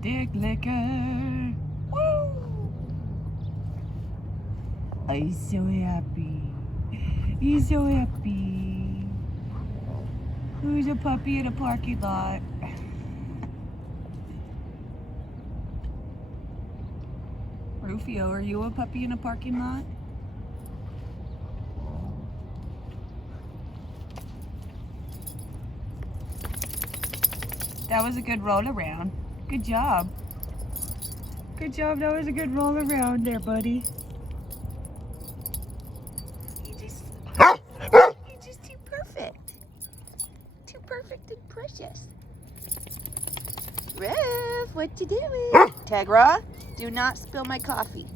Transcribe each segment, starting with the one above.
Dick licker. Woo! He's so happy. He's so happy. Who's a puppy in a parking lot? Rufio, are you a puppy in a parking lot? That was a good roll around. Good job. Good job. That was a good roll around there, buddy. You're just too perfect. Too perfect and precious. Rev, what you doing? Tegra, do not spill my coffee.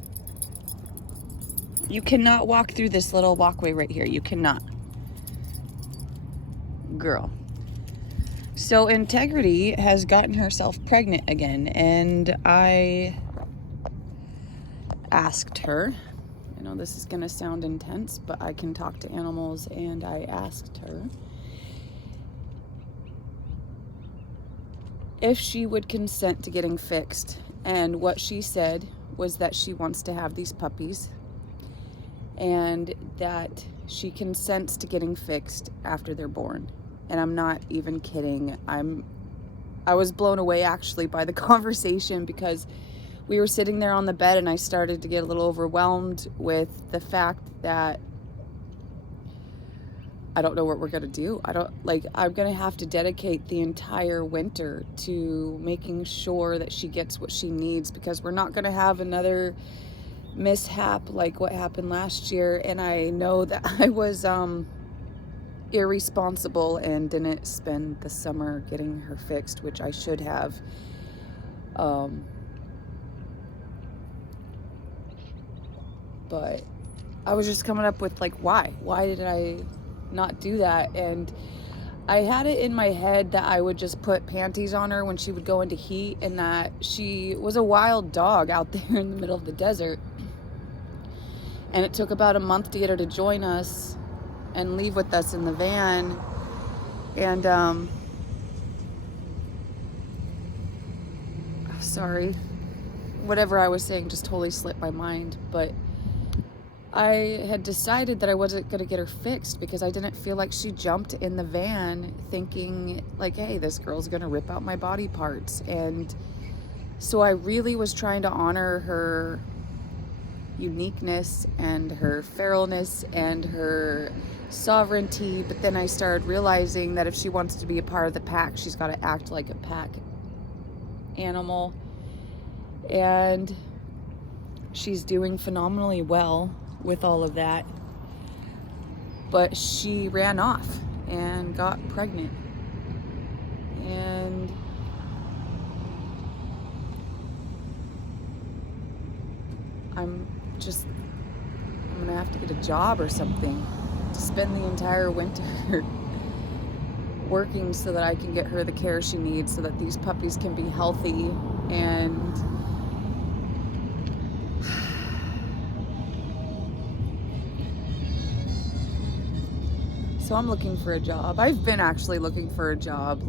You cannot walk through this little walkway right here. You cannot. Girl. So Integrity has gotten herself pregnant again, and I asked her, I know this is going to sound intense, but I can talk to animals, and I asked her if she would consent to getting fixed. And what she said was that she wants to have these puppies and that she consents to getting fixed after they're born. And I'm not even kidding. I was blown away actually by the conversation, because we were sitting there on the bed and I started to get a little overwhelmed with the fact that I don't know what we're gonna do. I'm gonna have to dedicate the entire winter to making sure that she gets what she needs, because we're not gonna have another mishap like what happened last year. And I know that I was irresponsible and didn't spend the summer getting her fixed, which I should have. But I was just coming up with why did I not do that? And I had it in my head that I would just put panties on her when she would go into heat, and that she was a wild dog out there in the middle of the desert, and it took about a month to get her to join us and leave with us in the van. And sorry, whatever I was saying just totally slipped my mind. But I had decided that I wasn't going to get her fixed because I didn't feel like she jumped in the van thinking hey, this girl's going to rip out my body parts. And so I really was trying to honor her uniqueness and her feralness and her sovereignty. But then I started realizing that if she wants to be a part of the pack, she's got to act like a pack animal. And she's doing phenomenally well with all of that. But she ran off and got pregnant. And I'm gonna have to get a job or something to spend the entire winter working so that I can get her the care she needs, so that these puppies can be healthy. And so I'm looking for a job. I've been actually looking for a job,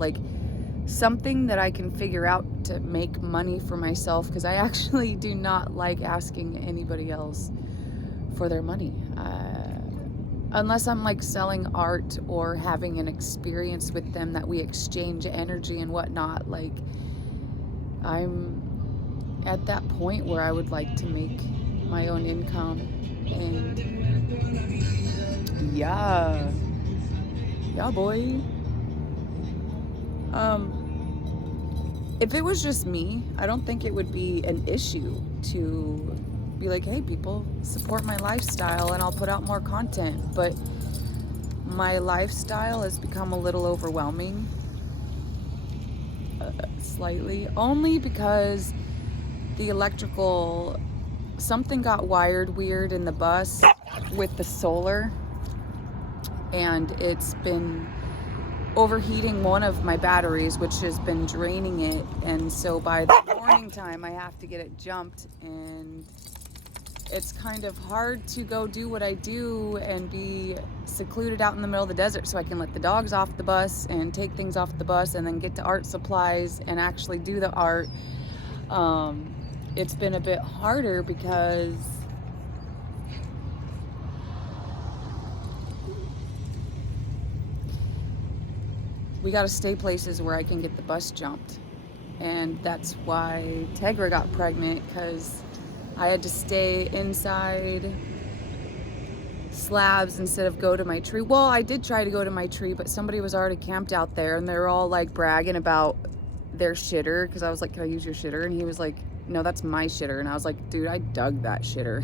something that I can figure out to make money for myself, because I actually do not like asking anybody else for their money. Unless I'm selling art or having an experience with them that we exchange energy and whatnot. I'm at that point where I would like to make my own income. And yeah boy. If it was just me, I don't think it would be an issue to be hey, people, support my lifestyle and I'll put out more content. But my lifestyle has become a little overwhelming, slightly, only because something got wired weird in the bus with the solar, and it's been overheating one of my batteries, which has been draining it. And so by the morning time I have to get it jumped, and it's kind of hard to go do what I do and be secluded out in the middle of the desert so I can let the dogs off the bus and take things off the bus and then get to art supplies and actually do the art. It's been a bit harder because we got to stay places where I can get the bus jumped. And that's why Tegra got pregnant, because I had to stay inside slabs instead of go to my tree. Well, I did try to go to my tree, but somebody was already camped out there, and they were all like bragging about their shitter, because I was like, can I use your shitter? And he was like, no, that's my shitter. And I was like, dude, I dug that shitter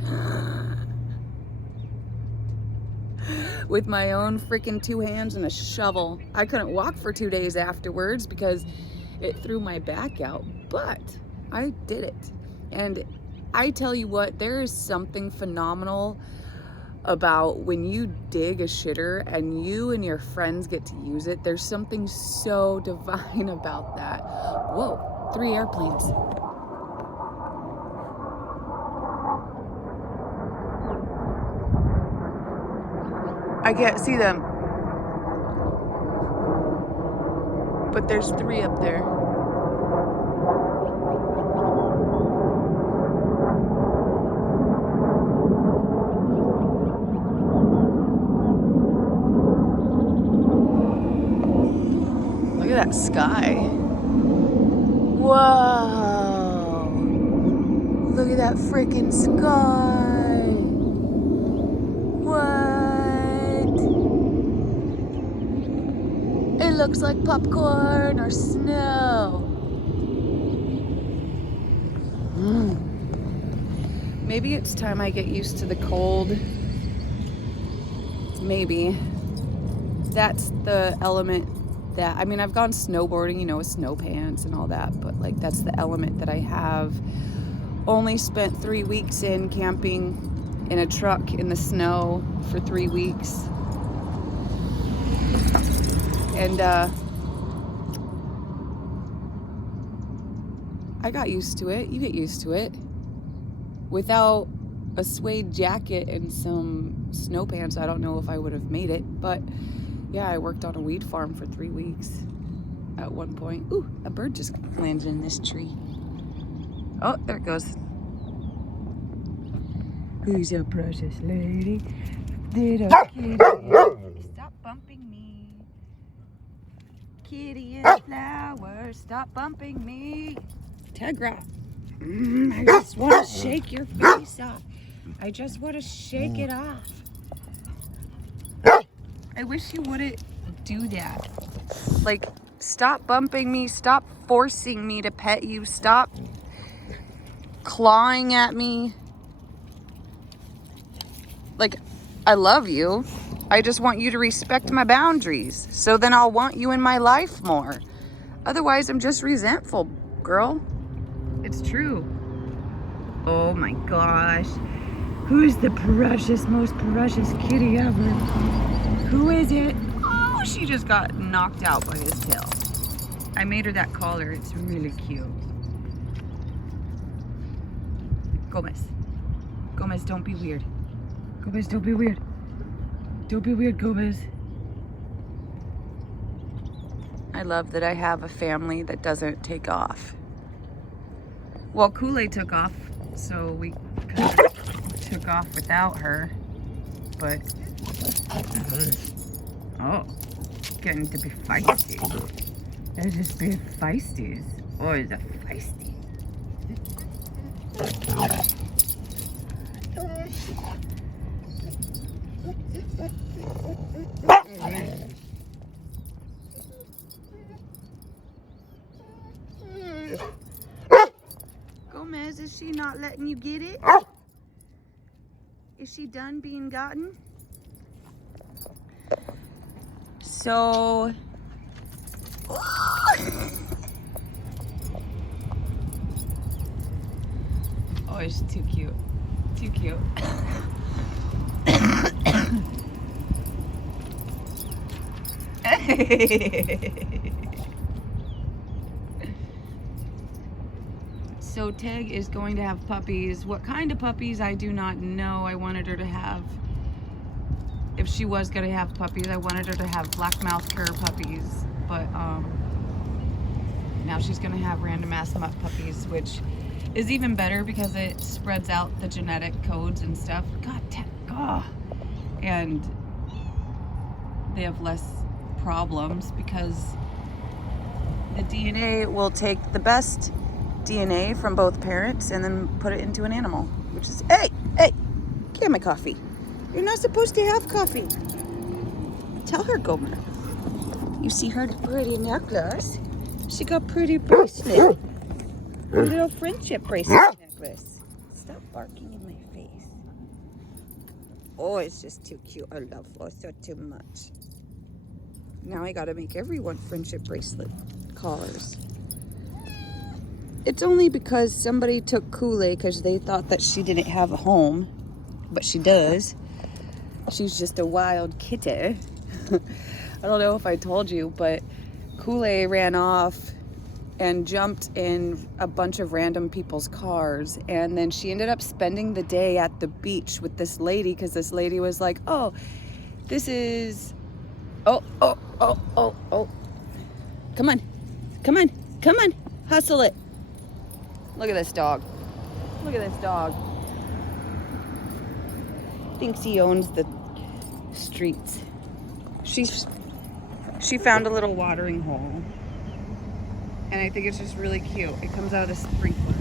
with my own freaking 2 hands and a shovel. I couldn't walk for 2 days afterwards because it threw my back out, but I did it. And I tell you what, there is something phenomenal about when you dig a shitter and you and your friends get to use it. There's something so divine about that. Whoa, 3 airplanes. I can't see them, but there's 3 up there. Look at that sky. Whoa. Look at that freaking sky. What? It looks like popcorn or snow. Maybe it's time I get used to the cold. Maybe. That's the element that, I mean, I've gone snowboarding, you know, with snow pants and all that, but like that's the element that I have only spent 3 weeks in, camping in a truck in the snow for 3 weeks. And I got used to it. You get used to it. Without a suede jacket and some snow pants, I don't know if I would have made it. But yeah, I worked on a weed farm for 3 weeks at one point. Ooh, a bird just landed in this tree. Oh, there it goes. Who's a precious lady? Little kitty. Stop bumping me. Kitty and flowers, stop bumping me. Tegra. I just want to shake your face off. I just want to shake it off. I wish you wouldn't do that. Like, stop bumping me. Stop forcing me to pet you. Stop clawing at me. Like, I love you. I just want you to respect my boundaries. So then I'll want you in my life more. Otherwise, I'm just resentful, girl. It's true. Oh my gosh. Who's the precious, most precious kitty ever? Who is it? Oh, she just got knocked out by his tail. I made her that collar. It's really cute. Gomez. Gomez, don't be weird. Gomez, don't be weird. Don't be weird, Gomez. I love that I have a family that doesn't take off. Well, Kool-Aid took off, so we kind of took off without her. But, oh, getting to be feisty. They're just being feisties. Oh, it's a feisty. Gomez, is she not letting you get it? Is she done being gotten? So, oh, it's too cute. Too cute. So Teg is going to have puppies. What kind of puppies, I do not know. I wanted her to have, if she was going to have puppies, I wanted her to have black mouth cur puppies. But Now she's gonna have random ass mutt puppies, which is even better because it spreads out the genetic codes and stuff. And they have less problems because the DNA will take the best DNA from both parents and then put it into an animal, which is, hey, get my coffee. You're not supposed to have coffee. Tell her, Gomer. You see her pretty necklace? She got pretty bracelet. A little friendship bracelet necklace. Stop barking in my face. Oh, it's just too cute. I love Oso too much. Now I gotta make everyone friendship bracelet collars. It's only because somebody took Kool-Aid because they thought that she didn't have a home, but she does. She's just a wild kitty. I don't know if I told you, but Kool-Aid ran off and jumped in a bunch of random people's cars, and then she ended up spending the day at the beach with this lady because this lady was like, oh, this is... Oh. Come on. Hustle it. Look at this dog. Thinks he owns the streets. She found a little watering hole. And I think it's just really cute. It comes out of the sprinkler.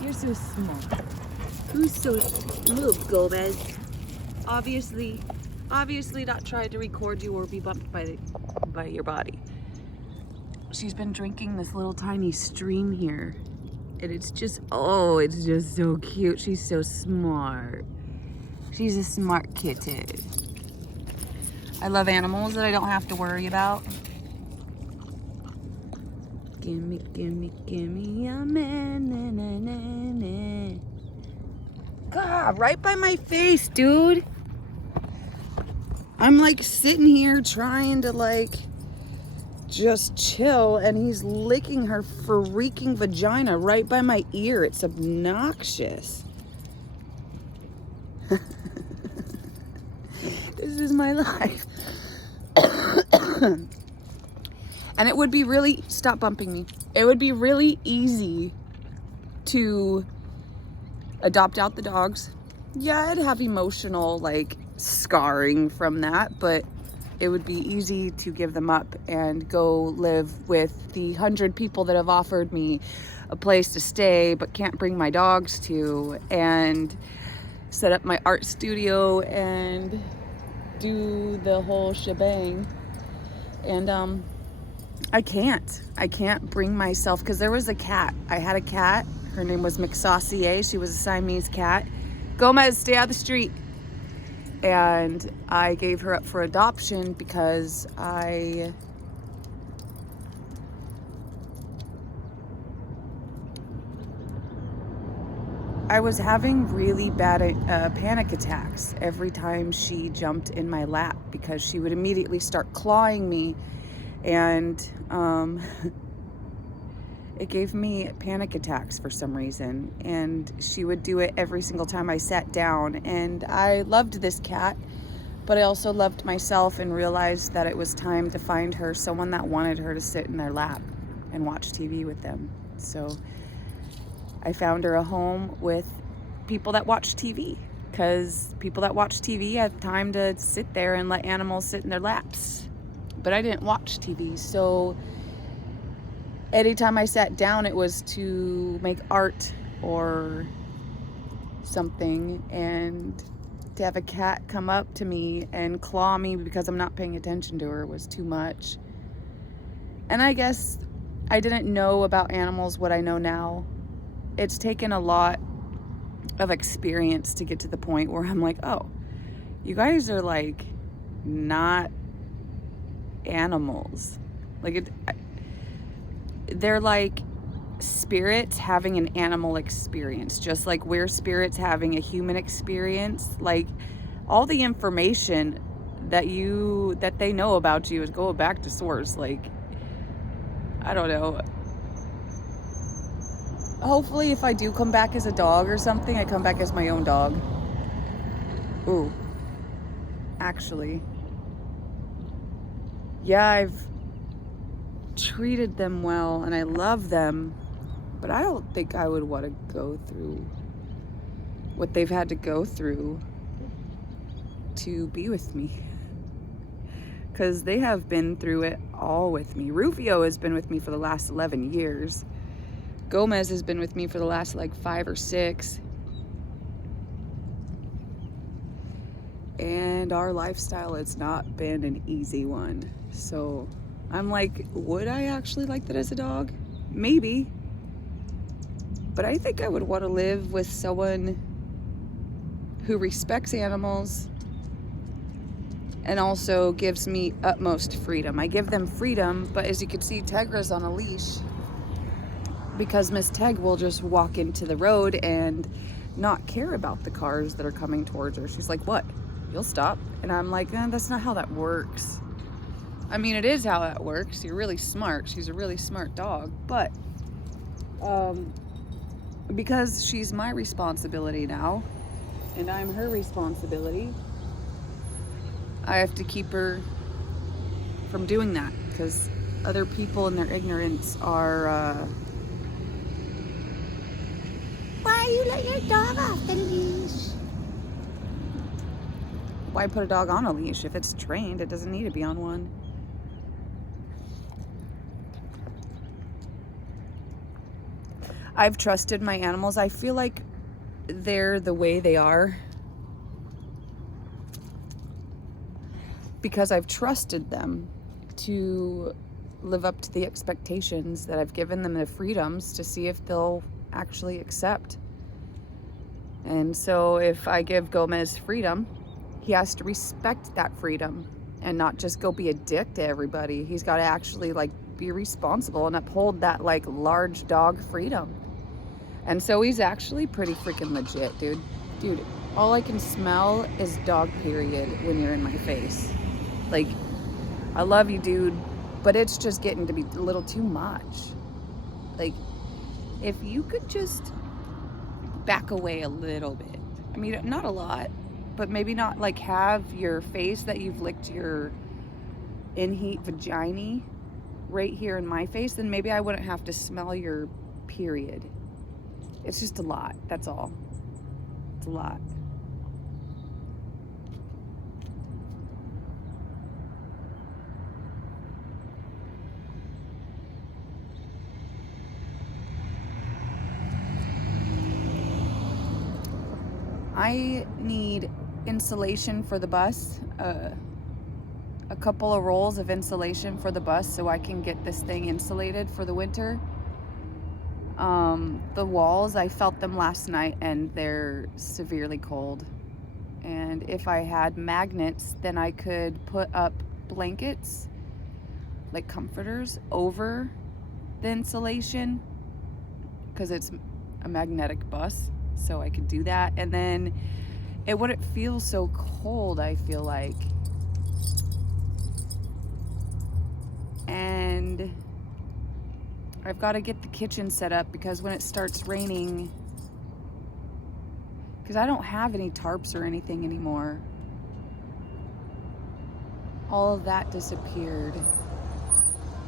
You're so small. Who's so... Move, Gomez. Obviously not trying to record you or be bumped by your body. She's been drinking this little tiny stream here. And it's just so cute. She's so smart. She's a smart kitten. I love animals that I don't have to worry about. Gimme a man. God, right by my face, dude. I'm like sitting here trying to like just chill, and he's licking her freaking vagina right by my ear. It's obnoxious. This is my life. And it would be really, stop bumping me. It would be really easy to adopt out the dogs. Yeah, I'd have emotional like scarring from that, but it would be easy to give them up and go live with the 100 people that have offered me a place to stay but can't bring my dogs to, and set up my art studio and do the whole shebang. And I can't bring myself, because there was a cat. I had a cat. Her name was McSaucier. She was a Siamese cat. Gomez, stay out of the street. And I gave her up for adoption because I was having really bad panic attacks every time she jumped in my lap, because she would immediately start clawing me, and it gave me panic attacks for some reason, and she would do it every single time I sat down. And I loved this cat, but I also loved myself and realized that it was time to find her someone that wanted her to sit in their lap and watch TV with them. So I found her a home with people that watch TV, because people that watch TV have time to sit there and let animals sit in their laps. But I didn't watch TV, so anytime I sat down, it was to make art or something, and to have a cat come up to me and claw me because I'm not paying attention to her was too much. And I guess I didn't know about animals what I know now. It's taken a lot of experience to get to the point where I'm like, oh, you guys are like not animals. Like they're like spirits having an animal experience, just like we're spirits having a human experience. Like all the information that they know about you is go back to source. Like, I don't know. Hopefully if I do come back as a dog or something, I come back as my own dog. Ooh. Actually. Yeah, I've treated them well and I love them, but I don't think I would want to go through what they've had to go through to be with me. Because they have been through it all with me. Rufio has been with me for the last 11 years. Gomez has been with me for the last like 5 or 6. And our lifestyle has not been an easy one. So I'm like, would I actually like that as a dog? Maybe. But I think I would want to live with someone who respects animals and also gives me utmost freedom. I give them freedom, but as you can see, Tegra's on a leash because Miss Teg will just walk into the road and not care about the cars that are coming towards her. She's like, what? You'll stop? And I'm like, that's not how that works. I mean, it is how that works. You're really smart. She's a really smart dog, but because she's my responsibility now and I'm her responsibility, I have to keep her from doing that because other people in their ignorance are why you let your dog off the leash? Why put a dog on a leash? If it's trained, it doesn't need to be on one. I've trusted my animals. I feel like they're the way they are because I've trusted them to live up to the expectations that I've given them, the freedoms, to see if they'll actually accept. And so if I give Gomez freedom, he has to respect that freedom and not just go be a dick to everybody. He's got to actually like be responsible and uphold that like large dog freedom. And so he's actually pretty freaking legit, dude. Dude, all I can smell is dog period when you're in my face. Like, I love you, dude, but it's just getting to be a little too much. Like, if you could just back away a little bit. I mean, not a lot, but maybe not like have your face that you've licked your in-heat vagina right here in my face, then maybe I wouldn't have to smell your period. It's just a lot, that's all. It's a lot. I need insulation for the bus, a couple of rolls of insulation for the bus so I can get this thing insulated for the winter. The walls, I felt them last night and they're severely cold. And if I had magnets, then I could put up blankets, like comforters, over the insulation because it's a magnetic bus. So I could do that, and then it wouldn't feel so cold, I feel like. And I've got to get the kitchen set up because when it starts raining, because I don't have any tarps or anything anymore. All of that disappeared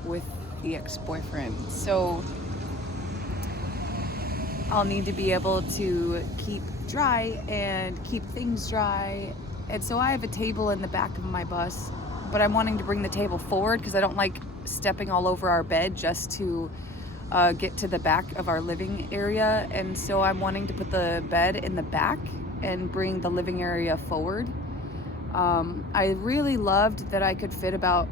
with the ex-boyfriend. So I'll need to be able to keep dry and keep things dry. And so I have a table in the back of my bus, but I'm wanting to bring the table forward because I don't like stepping all over our bed just to get to the back of our living area. And so I'm wanting to put the bed in the back and bring the living area forward. I really loved that I could fit about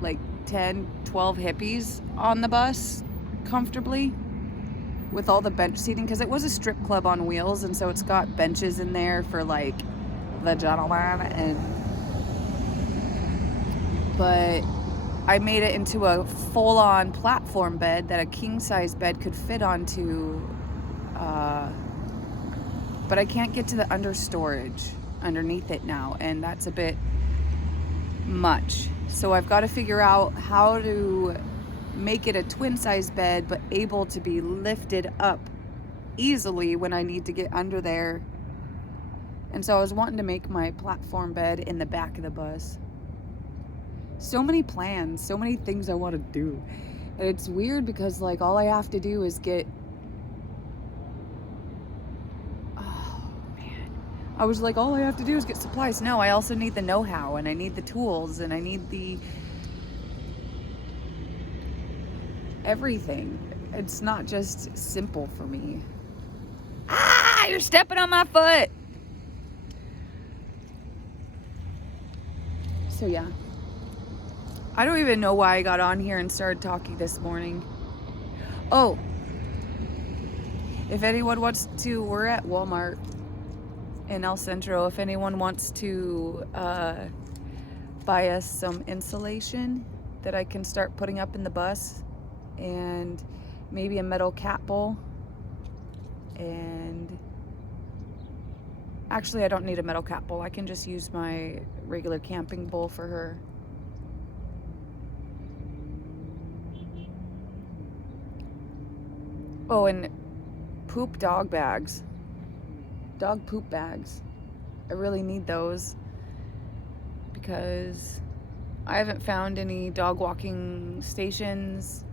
like 10, 12 hippies on the bus comfortably with all the bench seating, because it was a strip club on wheels, and so it's got benches in there for like the gentleman, but I made it into a full-on platform bed that a king-size bed could fit onto, but I can't get to the understorage underneath it now, and that's a bit much. So I've got to figure out how to make it a twin-size bed, but able to be lifted up easily when I need to get under there. And so I was wanting to make my platform bed in the back of the bus. so many plans, so many things I want to do. And it's weird because like all I have to do is get, oh man, I was like, all I have to do is get supplies. No, I also need the know-how, and I need the tools, and I need the everything. It's not just simple for me. Ah, you're stepping on my foot. So yeah, I don't even know why I got on here and started talking this morning. Oh, if anyone wants to, we're at Walmart in El Centro. If anyone wants to buy us some insulation that I can start putting up in the bus, and maybe a metal cat bowl. And actually, I don't need a metal cat bowl. I can just use my regular camping bowl for her. Oh, and poop dog bags. Dog poop bags. I really need those because I haven't found any dog walking stations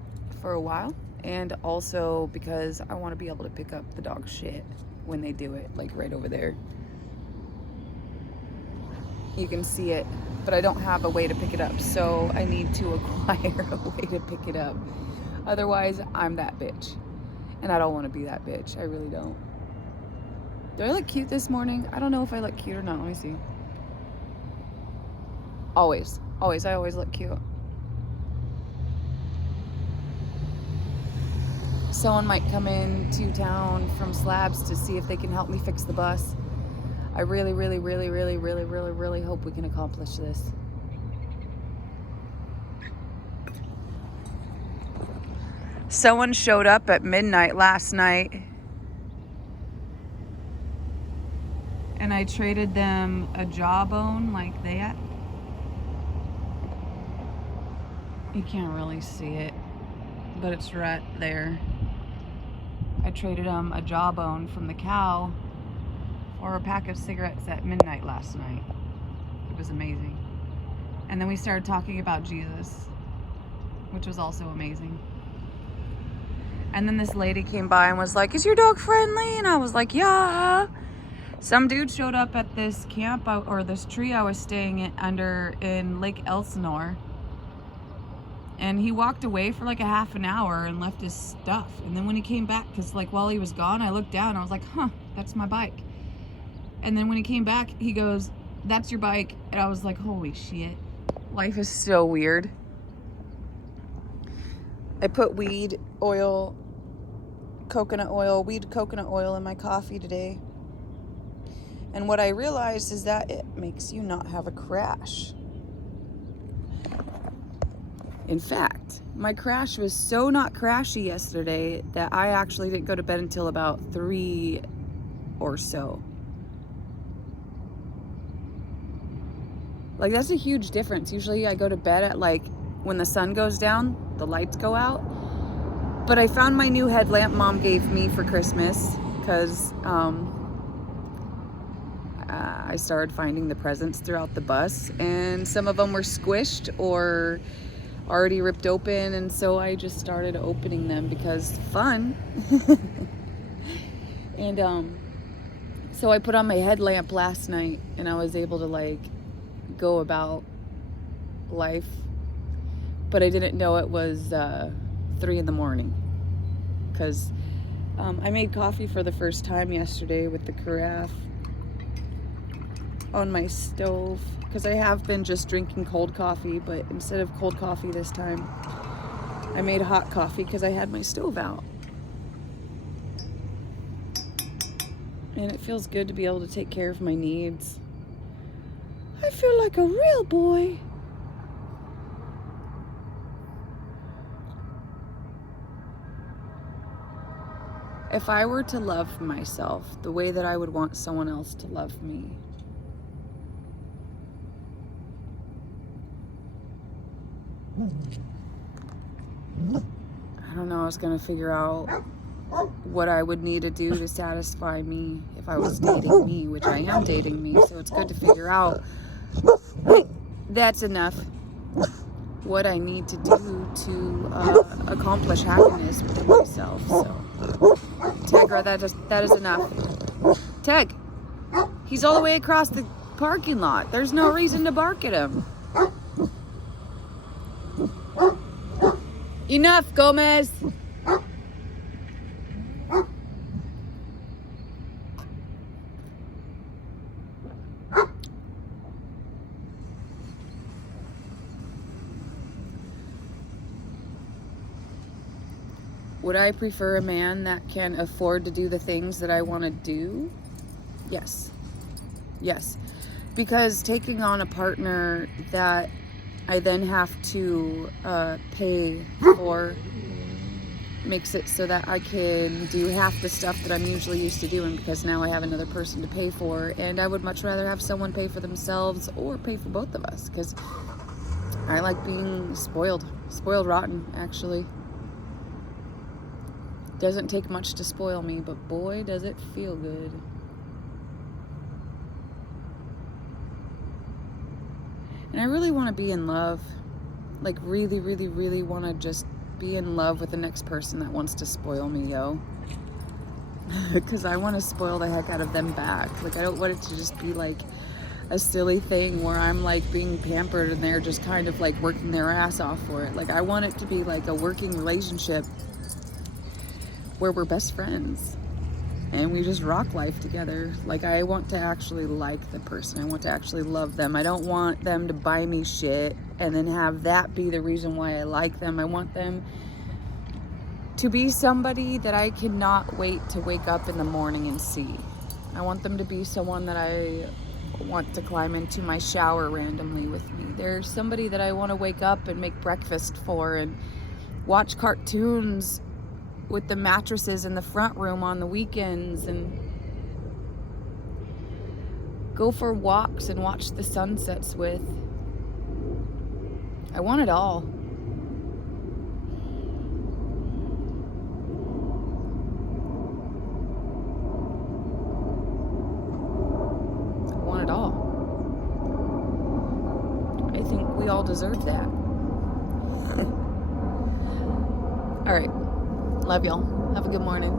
for a while. And also because I want to be able to pick up the dog shit when they do it, like right over there. You can see it, but I don't have a way to pick it up, so I need to acquire a way to pick it up. Otherwise, I'm that bitch. And I don't want to be that bitch. I really don't. Do I look cute this morning? I don't know if I look cute or not. Let me see. Always. Always. I always look cute. Someone might come into town from Slabs to see if they can help me fix the bus. I really, really, really, really, really, really, really hope we can accomplish this. Someone showed up at midnight last night, and I traded them a jawbone like that. You can't really see it, but it's right there. I traded them a jawbone from the cow for a pack of cigarettes at midnight last night. It was amazing. And then we started talking about Jesus, which was also amazing. And then this lady came by and was like, "Is your dog friendly?" And I was like, "Yeah." Some dude showed up at this camp or this tree I was staying under in Lake Elsinore. And he walked away for like a half an hour and left his stuff. And then when he came back, because like while he was gone, I looked down and I was like, huh, that's my bike. And then when he came back, he goes, "That's your bike." And I was like, holy shit. Life is so weird. I put weed coconut oil in my coffee today. And what I realized is that it makes you not have a crash. In fact, my crash was so not crashy yesterday that I actually didn't go to bed until about 3 or so. Like, that's a huge difference. Usually I go to bed at like when the sun goes down, the lights go out. But I found my new headlamp Mom gave me for Christmas because I started finding the presents throughout the bus, and some of them were squished or already ripped open, and so I just started opening them because fun. And so I put on my headlamp last night, and I was able to like go about life, but I didn't know it was 3 in the morning because I made coffee for the first time yesterday with the carafe on my stove, because I have been just drinking cold coffee, but instead of cold coffee this time, I made hot coffee because I had my stove out. And it feels good to be able to take care of my needs. I feel like a real boy. If I were to love myself the way that I would want someone else to love me, I don't know, I was gonna figure out what I would need to do to satisfy me if I was dating me, which I am dating me, so it's good to figure out. Hey, that's enough. what I need to do to accomplish happiness within myself. So, Tegra, that is enough. Teg, he's all the way across the parking lot. There's no reason to bark at him. Enough, Gomez. Would I prefer a man that can afford to do the things that I want to do? Yes. Yes. Because taking on a partner that I then have to pay for makes it so that I can do half the stuff that I'm usually used to doing, because now I have another person to pay for, and I would much rather have someone pay for themselves or pay for both of us, because I like being spoiled rotten, actually. Doesn't take much to spoil me, but boy, does it feel good. And I really want to be in love. Like, really, really, really want to just be in love with the next person that wants to spoil me, yo. Because I want to spoil the heck out of them back. Like, I don't want it to just be like a silly thing where I'm like being pampered and they're just kind of like working their ass off for it. Like, I want it to be like a working relationship where we're best friends and we just rock life together. Like, I want to actually like the person. I want to actually love them. I don't want them to buy me shit and then have that be the reason why I like them. I want them to be somebody that I cannot wait to wake up in the morning and see. I want them to be someone that I want to climb into my shower randomly with me. They're somebody that I want to wake up and make breakfast for and watch cartoons with the mattresses in the front room on the weekends and go for walks and watch the sunsets with. I want it all. I want it all. I think we all deserve that. All right. Love y'all. Have a good morning.